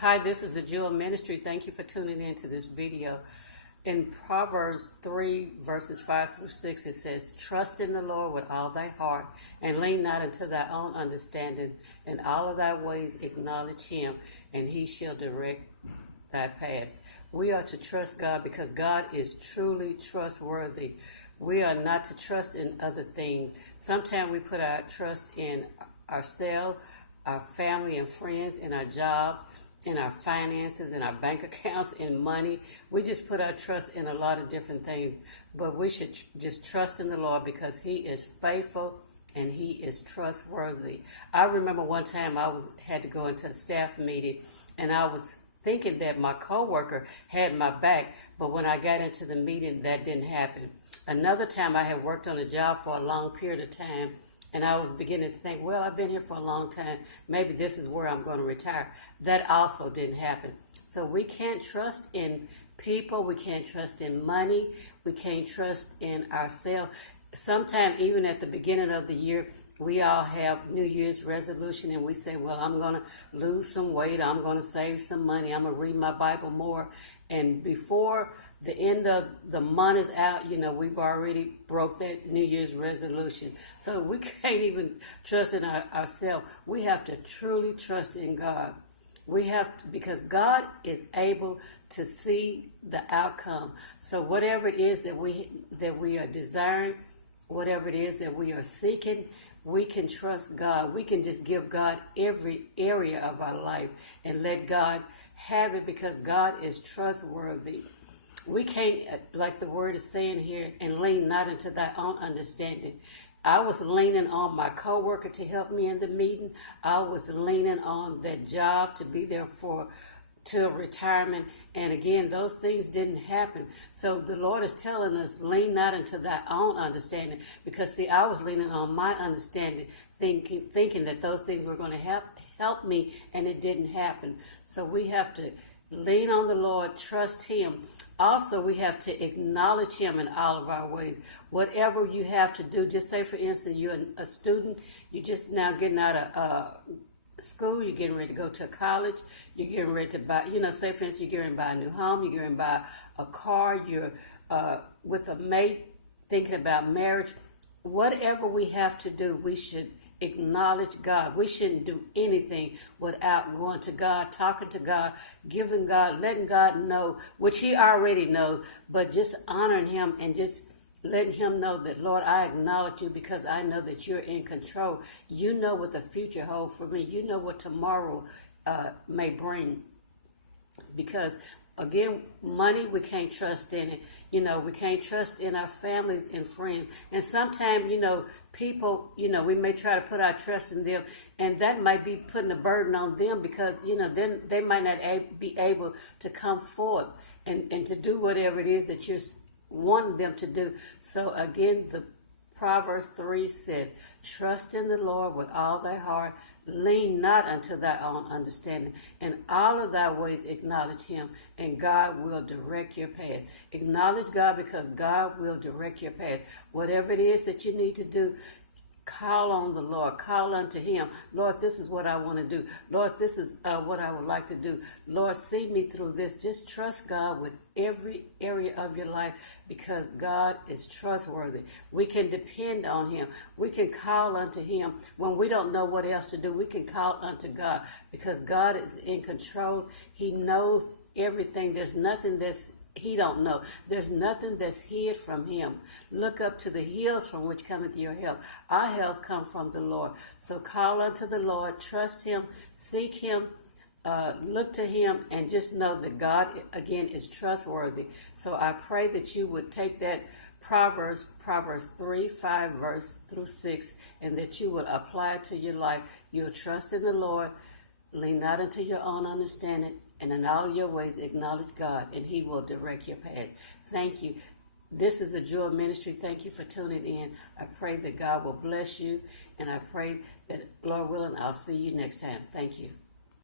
Hi, this is a Jewel Ministry. Thank you for tuning in to this video. In Proverbs 3, verses 5 through 6, it says, "Trust in the Lord with all thy heart, and lean not unto thy own understanding. In all of thy ways acknowledge him, and he shall direct thy path." We are to trust God because God is truly trustworthy. We are not to trust in other things. Sometimes we put our trust in ourselves, our family and friends, in our jobs, in our finances, in our bank accounts, in money. We just put our trust in a lot of different things. But we should just trust in the Lord because he is faithful and he is trustworthy. I remember one time I had to go into a staff meeting, and I was thinking that my coworker had my back, but when I got into the meeting, that didn't happen. Another time I had worked on a job for a long period of time, and I was beginning to think, well, I've been here for a long time. Maybe this is where I'm going to retire. That also didn't happen. So we can't trust in people. We can't trust in money. We can't trust in ourselves. Sometimes, even at the beginning of the year, we all have New Year's resolution, and we say, well, I'm going to lose some weight. I'm going to save some money. I'm going to read my Bible more. And before the end of the month is out, we've already broke that New Year's resolution. So we can't even trust in ourselves. We have to truly trust in God. We have to, because God is able to see the outcome. So whatever it is that we are desiring, whatever it is that we are seeking, we can trust God. We can just give God every area of our life and let God have it because God is trustworthy. We can't, like the word is saying here, and lean not into thy own understanding. I was leaning on my coworker to help me in the meeting. I was leaning on that job to be there till retirement. And again, those things didn't happen. So the Lord is telling us, lean not into thy own understanding. Because see, I was leaning on my understanding, thinking that those things were going to help me, and it didn't happen. So we have to lean on the Lord, trust him. Also, we have to acknowledge him in all of our ways. Whatever you have to do, just say, for instance, you're a student, you're just now getting out of school, you're getting ready to go to college, you're getting ready to buy, say, for instance, you're getting ready to buy a new home, you're getting ready to buy a car, you're with a mate, thinking about marriage. Whatever we have to do, we should acknowledge God. We shouldn't do anything without going to God, talking to God, giving God, letting God know, which he already knows, but just honoring him and just letting him know that, Lord, I acknowledge you because I know that you're in control. You know what the future holds for me. You know what tomorrow may bring. Because again, money, we can't trust in it. We can't trust in our families and friends. And sometimes, people, we may try to put our trust in them, and that might be putting a burden on them because, then they might not be able to come forth and to do whatever it is that you're wanting them to do. So again, the Proverbs 3 says, "Trust in the Lord with all thy heart, lean not unto thy own understanding. In all of thy ways acknowledge him, and God will direct your path." Acknowledge God because God will direct your path. Whatever it is that you need to do, call on the Lord. Call unto him. Lord, this is what I want to do. Lord, this is what I would like to do. Lord, see me through this. Just trust God with every area of your life because God is trustworthy. We can depend on him. We can call unto him. When we don't know what else to do, we can call unto God because God is in control. He knows everything. There's nothing he don't know. There's nothing that's hid from him. Look up to the hills from which cometh your help. Our help comes from the Lord. So call unto the Lord, trust him, seek him, look to him, and just know that God, again, is trustworthy. So I pray that you would take that Proverbs 3, 5, verse through 6, and that you would apply it to your life. You'll trust in the Lord, lean not into your own understanding, and in all your ways acknowledge God, and he will direct your paths. Thank you. This is the Jewel Ministry. Thank you for tuning in. I pray that God will bless you, and I pray that, Lord willing, I'll see you next time. Thank you.